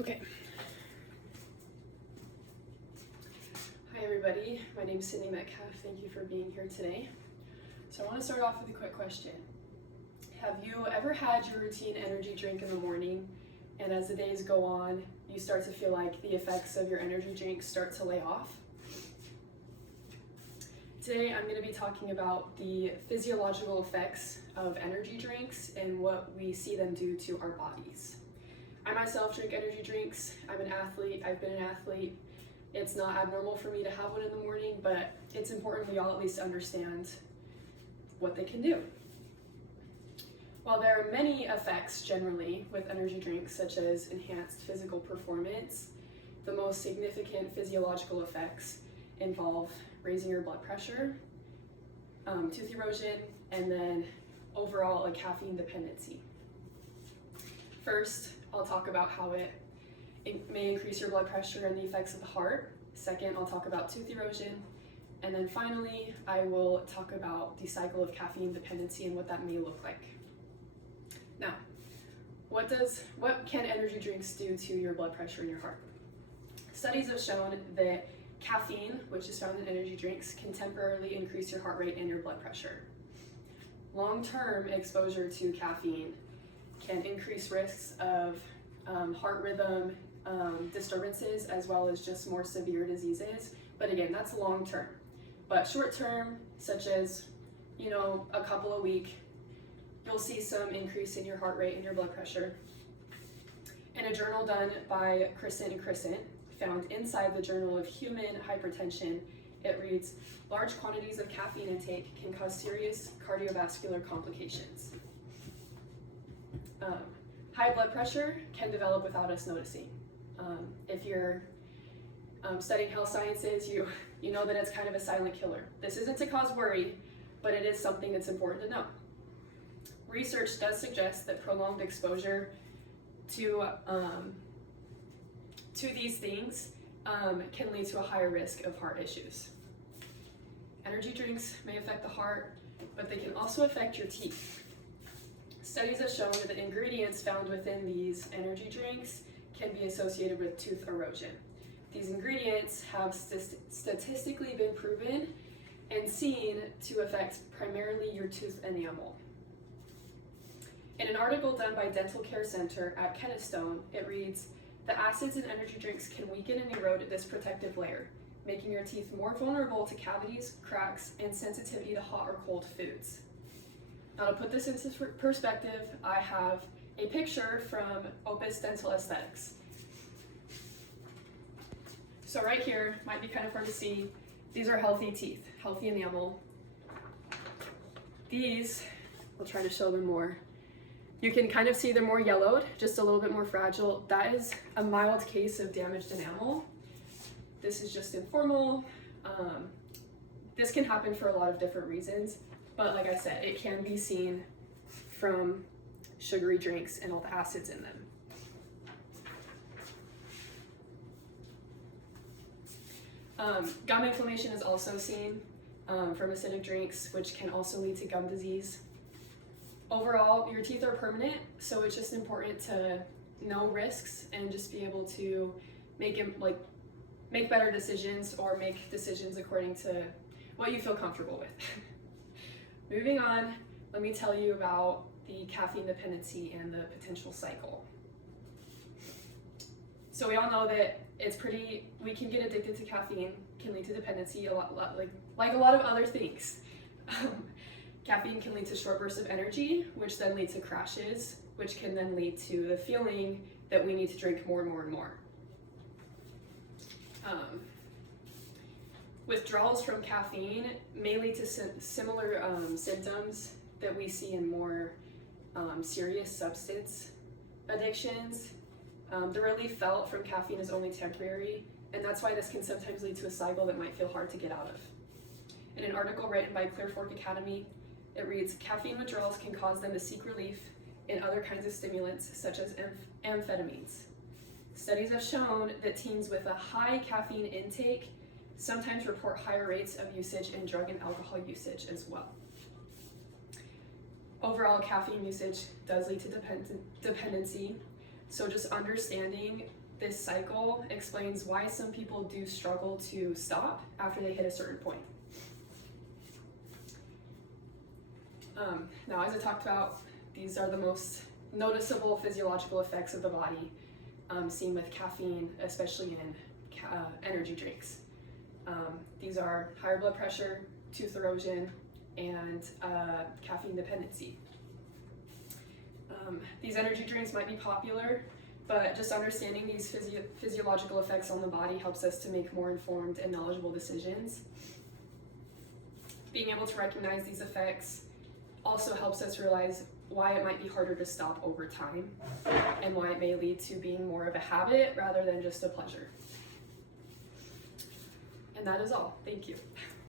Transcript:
Okay. Hi everybody, my name is Sydney Metcalf. Thank you for being here today. So I want to start off with a quick question. Have you ever had your routine energy drink in the morning, and as the days go on, you start to feel like the effects of your energy drink start to lay off? Today I'm going to be talking about the physiological effects of energy drinks and what we see them do to our bodies. I myself drink energy drinks. I'm an athlete. I've been an athlete. It's not abnormal for me to have one in the morning, but it's important we all at least understand what they can do. While there are many effects generally with energy drinks, such as enhanced physical performance, the most significant physiological effects involve raising your blood pressure, tooth erosion, and then overall a caffeine dependency. First, I'll talk about how it may increase your blood pressure and the effects of the heart. Second, I'll talk about tooth erosion. And then finally, I will talk about the cycle of caffeine dependency and what that may look like. Now, what can energy drinks do to your blood pressure and your heart? Studies have shown that caffeine, which is found in energy drinks, can temporarily increase your heart rate and your blood pressure. Long-term exposure to caffeine can increase risks of heart rhythm disturbances, as well as just more severe diseases. But again, that's long-term. But short-term, such as, a couple of weeks, you'll see some increase in your heart rate and your blood pressure. In a journal done by Crescent and Crescent, found inside the Journal of Human Hypertension, it reads, large quantities of caffeine intake can cause serious cardiovascular complications. High blood pressure can develop without us noticing. If you're studying health sciences, you know that it's kind of a silent killer. This isn't to cause worry, but it is something that's important to know. Research does suggest that prolonged exposure to these things can lead to a higher risk of heart issues. Energy drinks may affect the heart, but they can also affect your teeth. Studies have shown that ingredients found within these energy drinks can be associated with tooth erosion. These ingredients have statistically been proven and seen to affect primarily your tooth enamel. In an article done by Dental Care Center at Kettystone, it reads, the acids in energy drinks can weaken and erode this protective layer, making your teeth more vulnerable to cavities, cracks, and sensitivity to hot or cold foods. Now, to put this into perspective, I have a picture from Opus Dental Aesthetics. So right here, might be kind of hard to see, these are healthy teeth, healthy enamel. These, I'll try to show them more. You can kind of see they're more yellowed, just a little bit more fragile. That is a mild case of damaged enamel. This is just informal. This can happen for a lot of different reasons, but like I said, it can be seen from sugary drinks and all the acids in them. Gum inflammation is also seen from acidic drinks, which can also lead to gum disease. Overall, your teeth are permanent, so it's just important to know risks and just be able to make better decisions or make decisions according to what you feel comfortable with. Moving on, let me tell you about the caffeine dependency and the potential cycle. So we all know that we can get addicted to caffeine, can lead to dependency a lot like a lot of other things. Caffeine can lead to short bursts of energy, which then lead to crashes, which can then lead to the feeling that we need to drink more and more and more. Withdrawals from caffeine may lead to similar symptoms that we see in more serious substance addictions. The relief felt from caffeine is only temporary, and that's why this can sometimes lead to a cycle that might feel hard to get out of. In an article written by Clear Fork Academy, it reads, caffeine withdrawals can cause them to seek relief in other kinds of stimulants, such as amphetamines. Studies have shown that teens with a high caffeine intake sometimes report higher rates of usage in drug and alcohol usage as well. Overall, caffeine usage does lead to dependency, so just understanding this cycle explains why some people do struggle to stop after they hit a certain point. Now, as I talked about, these are the most noticeable physiological effects of the body seen with caffeine, especially in energy drinks. These are higher blood pressure, tooth erosion, and caffeine dependency. These energy drinks might be popular, but just understanding these physiological effects on the body helps us to make more informed and knowledgeable decisions. Being able to recognize these effects also helps us realize why it might be harder to stop over time and why it may lead to being more of a habit rather than just a pleasure. And that is all. Thank you.